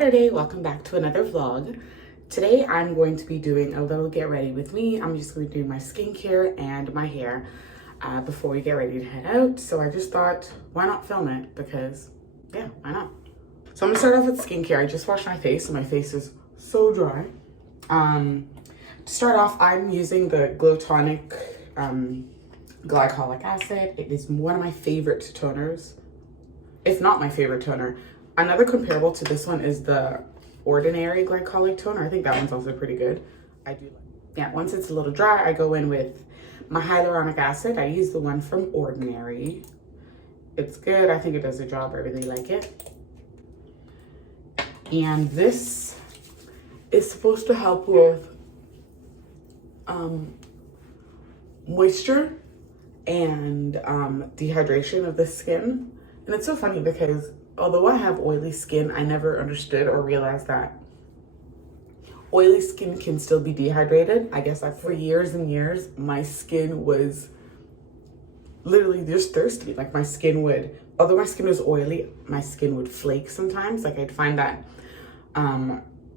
Saturday, welcome back to another vlog. Today I'm going to be doing a little get ready with me. I'm just going to do my skincare and my hair before we get ready to head out. So I just thought, why not film it? Because yeah, why not? So I'm gonna start off with skincare. I just washed my face and my face is so dry. To start off, I'm using the Tonic glycolic acid. It is one of my favorite toners, if not my favorite toner. Another comparable to this one is the Ordinary glycolic toner. I think that one's also pretty good. I do like, yeah, once it's a little dry, I go in with my hyaluronic acid. I use the one from Ordinary. It's good. I think it does the job. I really like it. And this is supposed to help with moisture and dehydration of the skin. And it's so funny because although I have oily skin, I never understood or realized that oily skin can still be dehydrated. I guess for years and years, my skin was literally just thirsty. Like my skin would, although my skin was oily, my skin would flake sometimes. Like I'd find that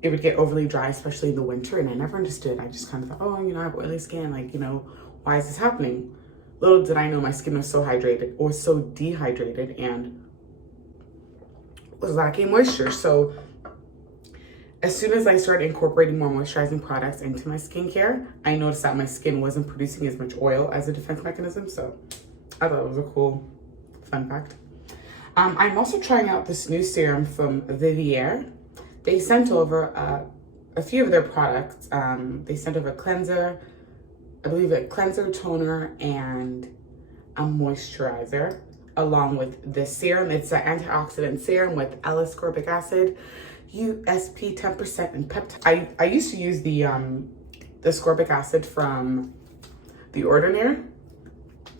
it would get overly dry, especially in the winter. And I never understood. I just kind of thought, oh, you know, I have oily skin. Like, you know, why is this happening? Little did I know my skin was so hydrated or so dehydrated and was lacking moisture. So as soon as I started incorporating more moisturizing products into my skincare, I noticed that my skin wasn't producing as much oil as a defense mechanism. So I thought it was a cool fun fact. I'm also trying out this new serum from Vivier. They sent over a few of their products. They sent over a cleanser, I believe a cleanser, toner, and a moisturizer, along with the serum. It's an antioxidant serum with L-ascorbic acid, USP 10%, and peptides. I used to use the ascorbic acid from the Ordinary.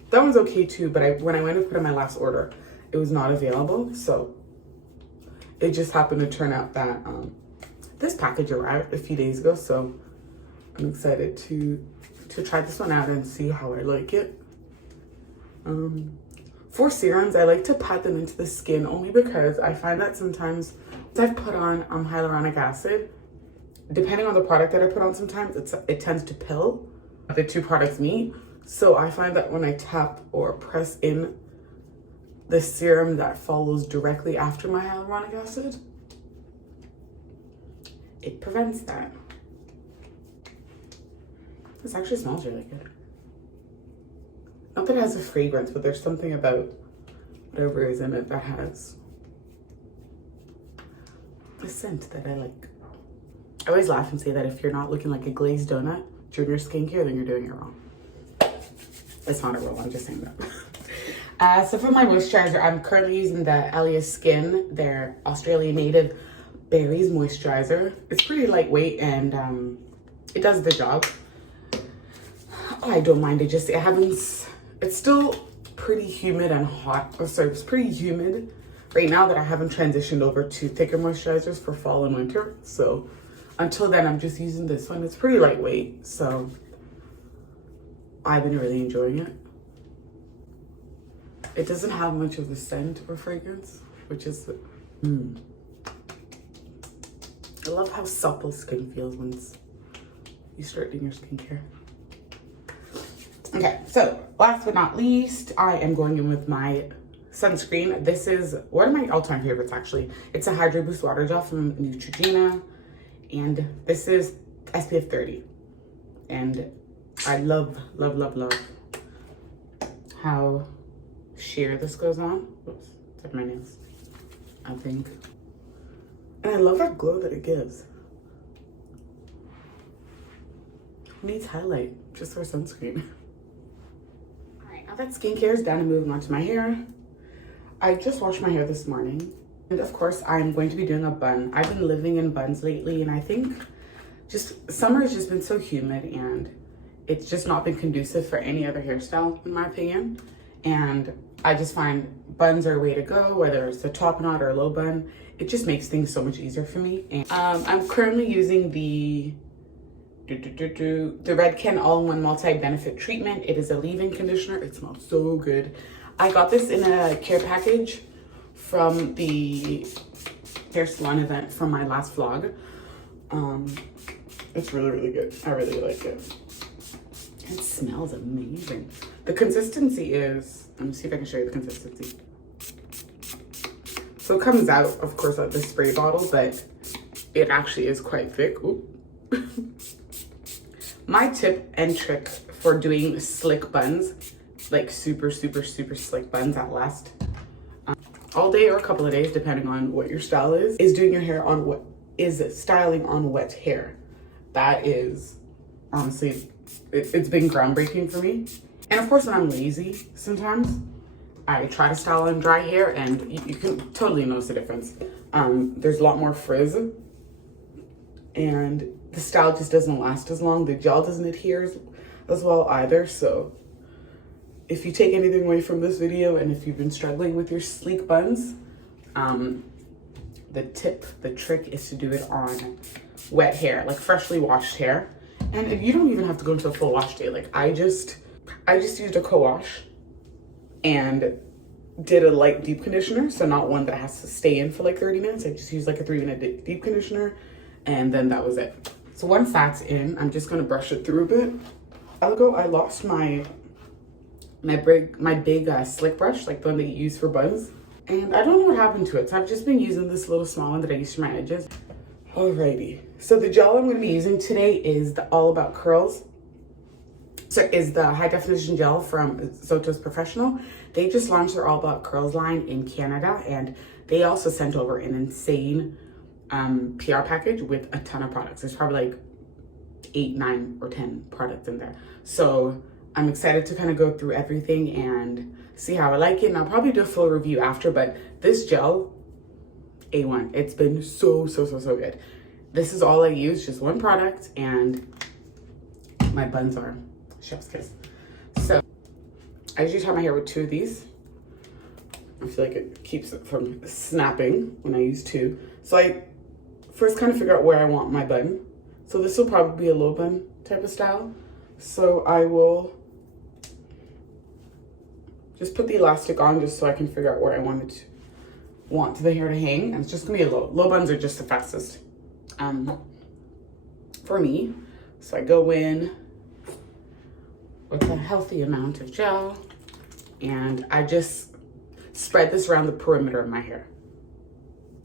That one's okay too, but when I went to put in my last order, it was not available. So it just happened to turn out that this package arrived a few days ago. So I'm excited to try this one out and see how I like it. For serums, I like to pat them into the skin only because I find that sometimes I've put on hyaluronic acid, depending on the product that I put on, sometimes it tends to pill. The two products meet. So I find that when I tap or press in the serum that follows directly after my hyaluronic acid, it prevents that. This actually smells really good. Not that it has a fragrance, but there's something about whatever is in it that has a scent that I like. I always laugh and say that if you're not looking like a glazed donut during your skincare, then you're doing it wrong. It's not a rule, I'm just saying that. So for my moisturizer, I'm currently using the Elias Skin, their Australian native berries moisturizer. It's pretty lightweight and it does the job. Oh, I don't mind it. It's still pretty humid and hot. Oh, sorry, it's pretty humid right now that I haven't transitioned over to thicker moisturizers for fall and winter. So until then, I'm just using this one. It's pretty lightweight, so I've been really enjoying it. It doesn't have much of a scent or fragrance, which is, I love how supple skin feels once you start doing your skincare. Okay, so last but not least, I am going in with my sunscreen. This is one of my all-time favorites, actually. It's a Hydro Boost Water Gel from Neutrogena, and this is SPF 30. And I love, love, love, love how sheer this goes on. Oops, it's like my nails, I think. And I love that glow that it gives. It needs highlight just for sunscreen. Now that skincare is done, I'm moving on to my hair. I just washed my hair this morning. And of course, I'm going to be doing a bun. I've been living in buns lately, and I think just summer has just been so humid and it's just not been conducive for any other hairstyle, in my opinion. And I just find buns are a way to go, whether it's a top knot or a low bun. It just makes things so much easier for me. And I'm currently using the Redken All-in-One Multi-Benefit Treatment. It is a leave-in conditioner. It smells so good. I got this in a care package from the hair salon event from my last vlog. It's really, really good. I really like it. It smells amazing. The consistency is, let me see if I can show you the consistency. So it comes out, of course, of the spray bottle, but it actually is quite thick. Ooh. My tip and trick for doing slick buns, like super, super, super slick buns that last all day or a couple of days, depending on what your style is doing your hair on what is styling on wet hair. That is, honestly, it's been groundbreaking for me. And of course, when I'm lazy, sometimes I try to style on dry hair, and you can totally notice the difference. There's a lot more frizz, and the style just doesn't last as long. The gel doesn't adhere as well either. So if you take anything away from this video, and if you've been struggling with your sleek buns, the trick is to do it on wet hair, like freshly washed hair. And you don't even have to go into a full wash day. Like I just used a co-wash and did a light deep conditioner. So not one that has to stay in for like 30 minutes. I just used like a 3-minute deep conditioner, and then that was it. So once that's in, I'm just gonna brush it through a bit. A while ago, I lost my big slick brush, like the one that you use for buns. And I don't know what happened to it. So I've just been using this little small one that I use for my edges. Alrighty. So the gel I'm gonna be using today is the All About Curls. So is the high definition gel from Zotos Professional. They just launched their All About Curls line in Canada, and they also sent over an insane PR package with a ton of products. There's probably like 8, 9, or 10 products in there. So I'm excited to kind of go through everything and see how I like it. And I'll probably do a full review after, but this gel, A1. It's been so good. This is all I use, just one product, and my buns are chef's kiss. So I usually tie my hair with 2 of these. I feel like it keeps it from snapping when I use 2. So I first kind of figure out where I want my bun. So this will probably be a low bun type of style. So I will just put the elastic on just so I can figure out where I want the hair to hang. And it's just gonna be a low buns are just the fastest for me. So I go in with a healthy amount of gel, and I just spread this around the perimeter of my hair.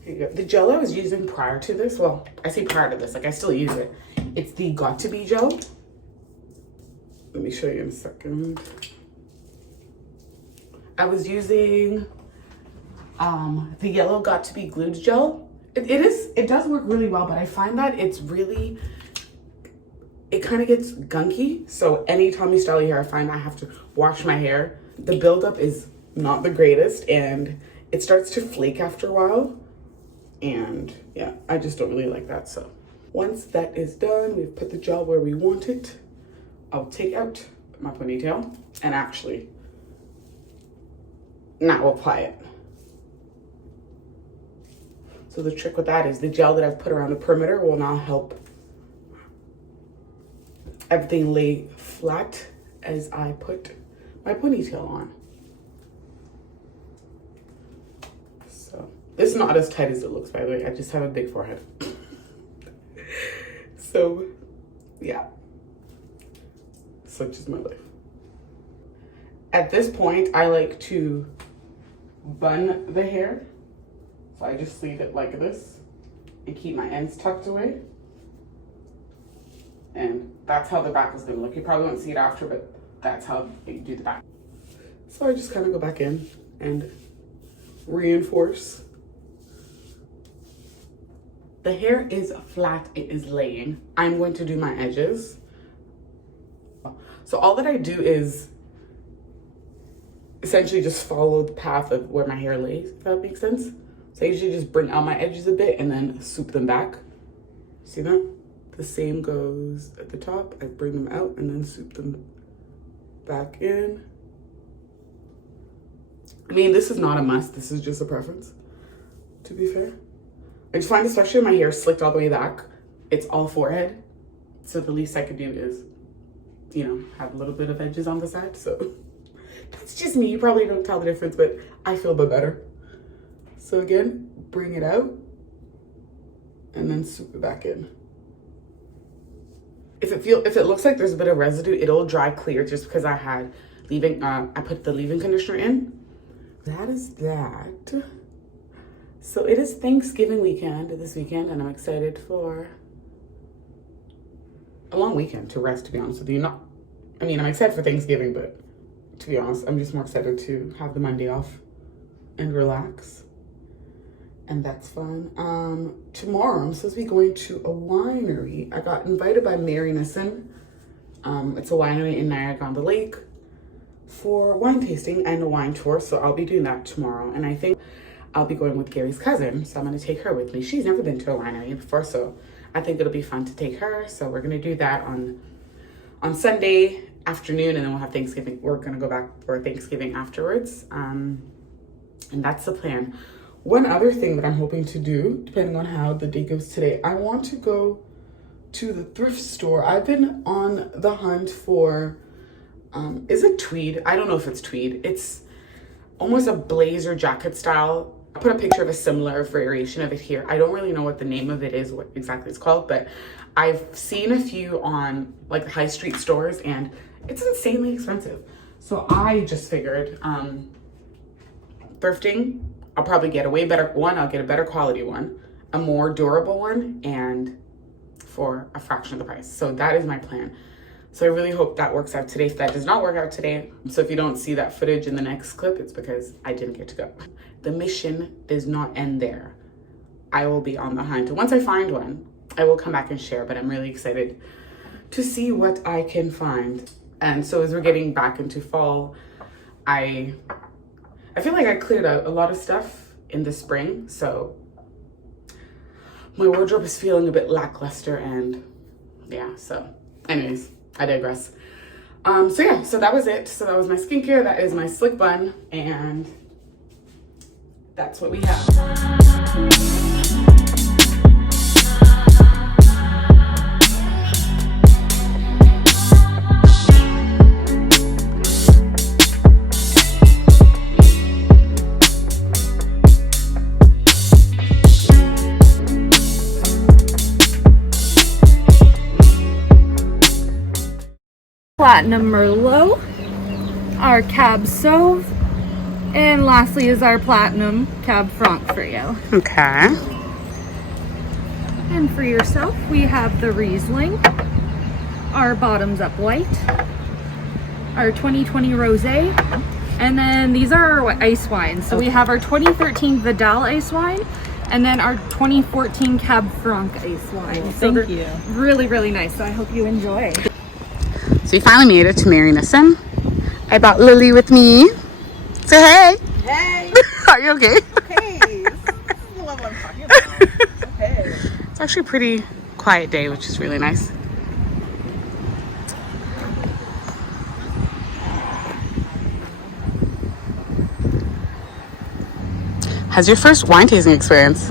Here you go. The gel I was using prior to this, well, I say prior to this, like I still use it. It's the Got To Be gel. Let me show you in a second. I was using the yellow Got To Be Glued gel. It does work really well, but I find that it kind of gets gunky. So anytime you style your hair, I find I have to wash my hair. The buildup is not the greatest, and it starts to flake after a while. And yeah, I just don't really like that. So once that is done, we've put the gel where we want it. I'll take out my ponytail and actually now apply it. So the trick with that is the gel that I've put around the perimeter will now help everything lay flat as I put my ponytail on. So this is not as tight as it looks, by the way. I just have a big forehead. So yeah, such is my life. At this point, I like to bun the hair. So I just leave it like this and keep my ends tucked away. And that's how the back is gonna look. You probably won't see it after, but that's how you do the back. So I just kind of go back in and reinforce. The hair is flat, it is laying. I'm going to do my edges. So all that I do is essentially just follow the path of where my hair lays, if that makes sense. So I usually just bring out my edges a bit and then swoop them back. See that? The same goes at the top. I bring them out and then swoop them back in. I mean, this is not a must. This is just a preference, to be fair. I just find, especially when my hair is slicked all the way back, it's all forehead. So the least I could do is, you know, have a little bit of edges on the side. So that's just me. You probably don't tell the difference, but I feel a bit better. So again, bring it out and then soup it back in. If it looks like there's a bit of residue, it'll dry clear just because I put the leave-in conditioner in. That is that. So it is Thanksgiving weekend this weekend, and I'm excited for a long weekend to rest, to be honest with you. I'm excited for Thanksgiving, but to be honest, I'm just more excited to have the Monday off and relax. And that's fun. Tomorrow I'm supposed to be going to a winery. I got invited by Marynissen. It's a winery in Niagara on the lake for wine tasting and a wine tour. So I'll be doing that tomorrow. And I think I'll be going with Gary's cousin. So I'm gonna take her with me. She's never been to a winery before, so I think it'll be fun to take her. So we're gonna do that on Sunday afternoon, and then we'll have Thanksgiving. We're gonna go back for Thanksgiving afterwards. And that's the plan. One other thing that I'm hoping to do, depending on how the day goes today, I want to go to the thrift store. I've been on the hunt for, is it tweed? I don't know if it's tweed. It's almost a blazer jacket style. I put a picture of a similar variation of it here. I don't really know what the name of it is, what exactly it's called, but I've seen a few on like the high street stores, and it's insanely expensive. So I just figured, thrifting, I'll probably get a way better one. I'll get a better quality one, a more durable one, and for a fraction of the price. So that is my plan. So I really hope that works out today. If that does not work out today, so if you don't see that footage in the next clip, it's because I didn't get to go. The mission does not end there. I will be on the hunt. Once I find one, I will come back and share, but I'm really excited to see what I can find. And so as we're getting back into fall, I feel like I cleared out a lot of stuff in the spring, so my wardrobe is feeling a bit lackluster, and yeah, so anyways, I digress. So that was it. So that was my skincare, that is my slick bun, and that's what we have. Platinum Merlot, our Cab Sauv, and lastly is our Platinum Cab Franc for you. Okay. And for yourself, we have the Riesling, our Bottoms Up White, our 2020 Rosé, and then these are our ice wines. So we have our 2013 Vidal ice wine, and then our 2014 Cab Franc ice wine. Oh, so thank you. Really, really nice. So I hope you enjoy. So we finally made it to Marynissen. I brought Lily with me. Say hey. Hey. Are you okay? Okay. This is the level I'm talking about. Okay. It's actually a pretty quiet day, which is really nice. How's your first wine tasting experience?